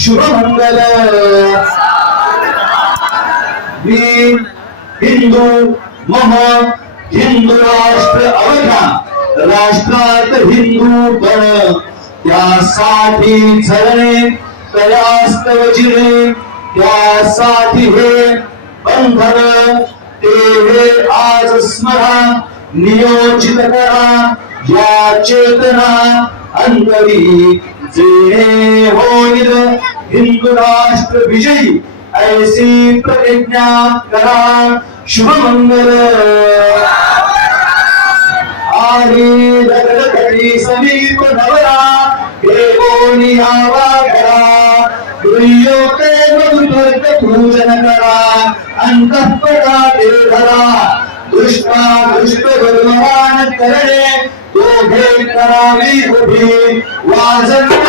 शुभमंगल हिंदू मम हिंदू राष्ट्र अवघा राष्ट्रात हिंदू पण त्यासाठी झरणे तयास्तव जिरे त्यासाठी हे बंधन ते हे आज स्मरा नियोजित करा या चेतना अंतरी जे होईल हिंदू राष्ट्र विजयी ऐसी प्रतिज्ञा करा शुभमंगल आणि रगडगडी समीप नवरा देवोनी आवा करा दुर्योते मधुपर्क पूजन करा अंतःपटा देवधरा दुष्टा दुष्ट गुरुमान करणे तो भेट करावी उभी वाजवी